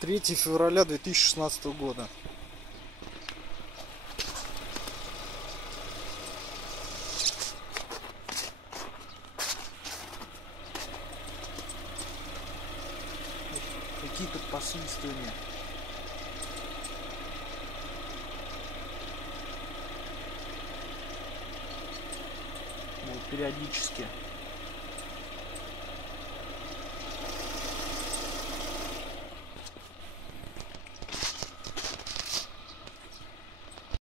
3 февраля 2016 года. Какие тут посвистывания. Вот, периодически.